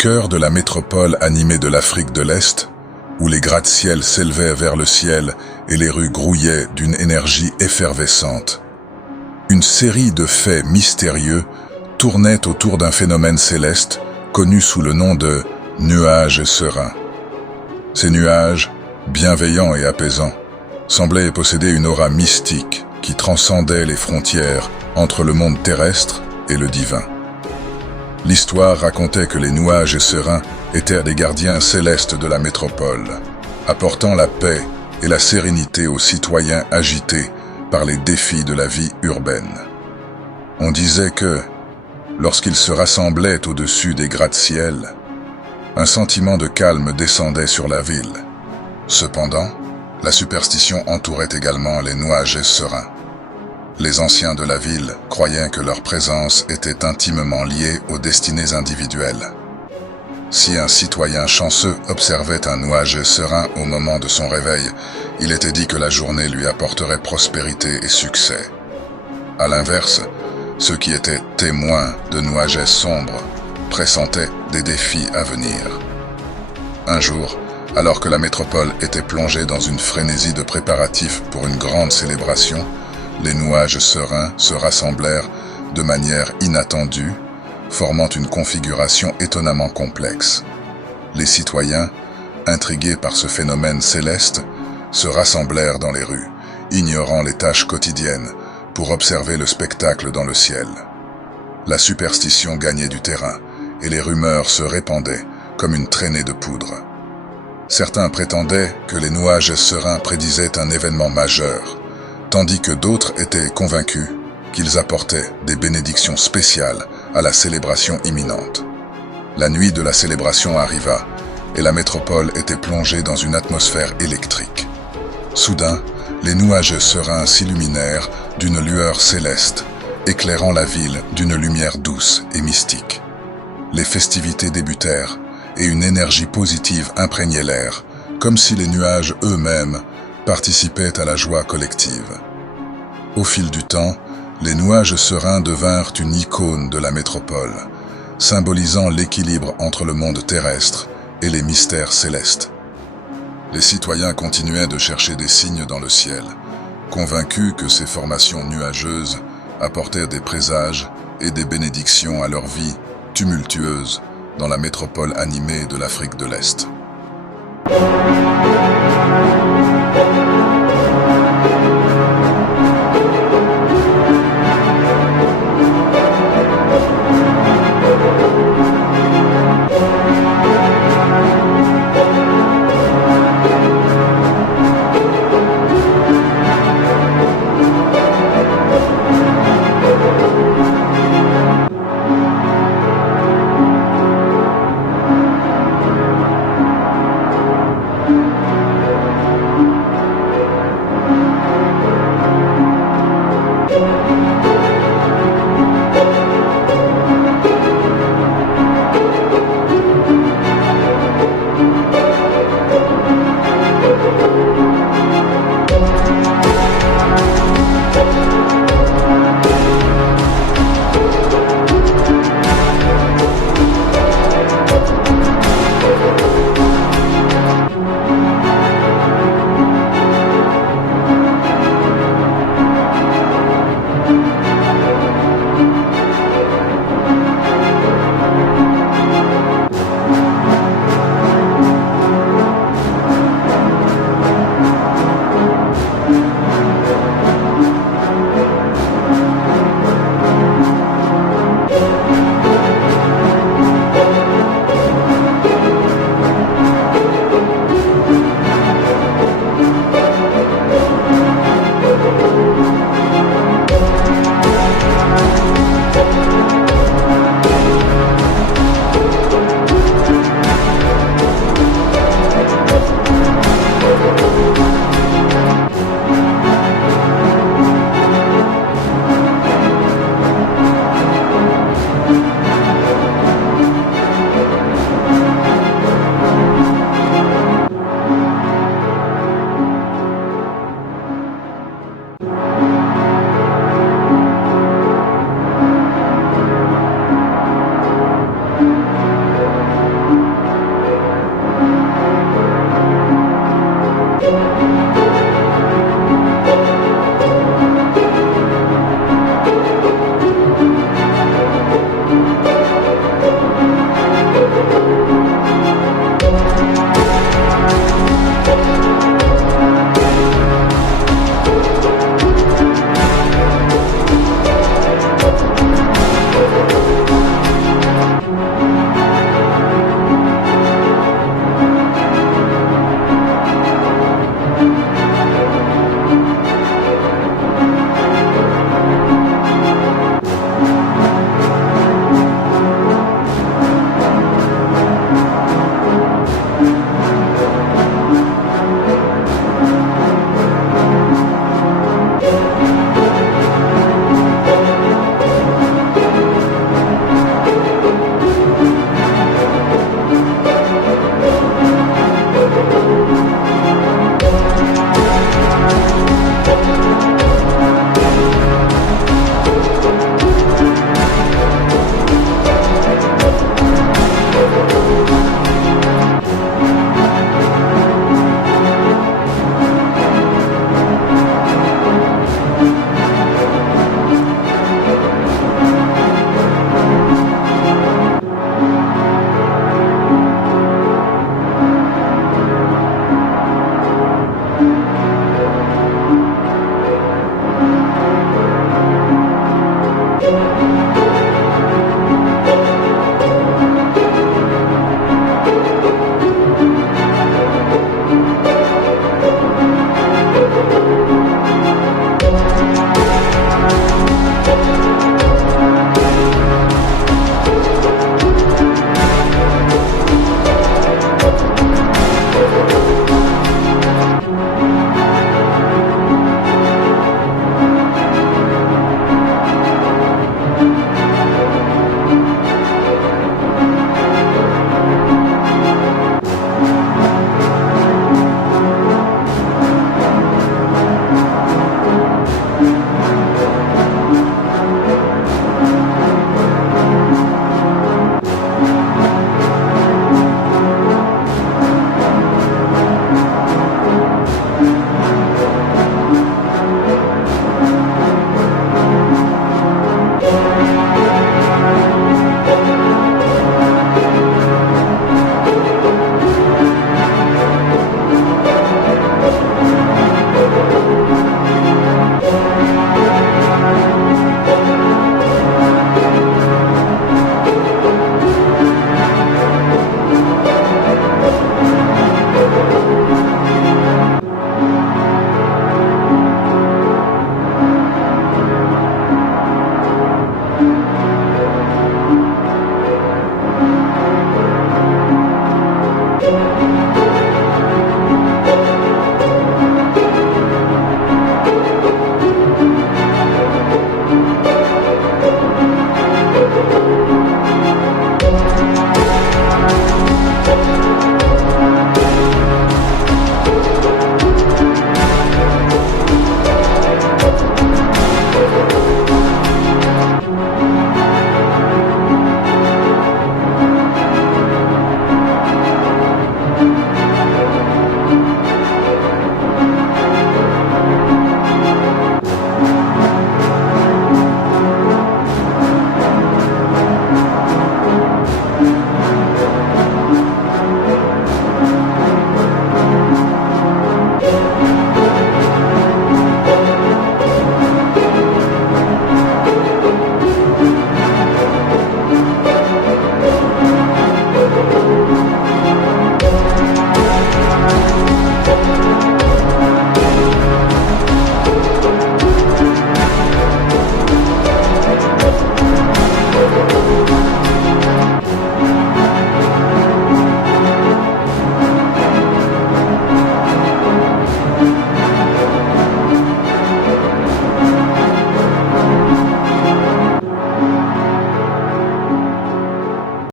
cœur de la métropole animée de l'Afrique de l'Est, où les gratte-ciels s'élevaient vers le ciel et les rues grouillaient d'une énergie effervescente, une série de faits mystérieux tournait autour d'un phénomène céleste connu sous le nom de nuages sereins. Ces nuages, bienveillants et apaisants, semblaient posséder une aura mystique qui transcendait les frontières entre le monde terrestre et le divin. L'histoire racontait que les nuages sereins étaient des gardiens célestes de la métropole, apportant la paix et la sérénité aux citoyens agités par les défis de la vie urbaine. On disait que, lorsqu'ils se rassemblaient au-dessus des gratte-ciels, un sentiment de calme descendait sur la ville. Cependant, la superstition entourait également les nuages sereins. Les anciens de la ville croyaient que leur présence était intimement liée aux destinées individuelles. Si un citoyen chanceux observait un nuage serein au moment de son réveil, il était dit que la journée lui apporterait prospérité et succès. À l'inverse, ceux qui étaient témoins de nuages sombres pressentaient des défis à venir. Un jour, alors que la métropole était plongée dans une frénésie de préparatifs pour une grande célébration, les nuages sereins se rassemblèrent de manière inattendue, formant une configuration étonnamment complexe. Les citoyens, intrigués par ce phénomène céleste, se rassemblèrent dans les rues, ignorant les tâches quotidiennes, pour observer le spectacle dans le ciel. La superstition gagnait du terrain, et les rumeurs se répandaient comme une traînée de poudre. Certains prétendaient que les nuages sereins prédisaient un événement majeur, tandis que d'autres étaient convaincus qu'ils apportaient des bénédictions spéciales à la célébration imminente. La nuit de la célébration arriva, et la métropole était plongée dans une atmosphère électrique. Soudain, les nuages sereins s'illuminèrent d'une lueur céleste, éclairant la ville d'une lumière douce et mystique. Les festivités débutèrent, et une énergie positive imprégnait l'air, comme si les nuages eux-mêmes participaient à la joie collective. Au fil du temps, les nuages sereins devinrent une icône de la métropole, symbolisant l'équilibre entre le monde terrestre et les mystères célestes. Les citoyens continuaient de chercher des signes dans le ciel, convaincus que ces formations nuageuses apportaient des présages et des bénédictions à leur vie tumultueuse dans la métropole animée de l'Afrique de l'Est.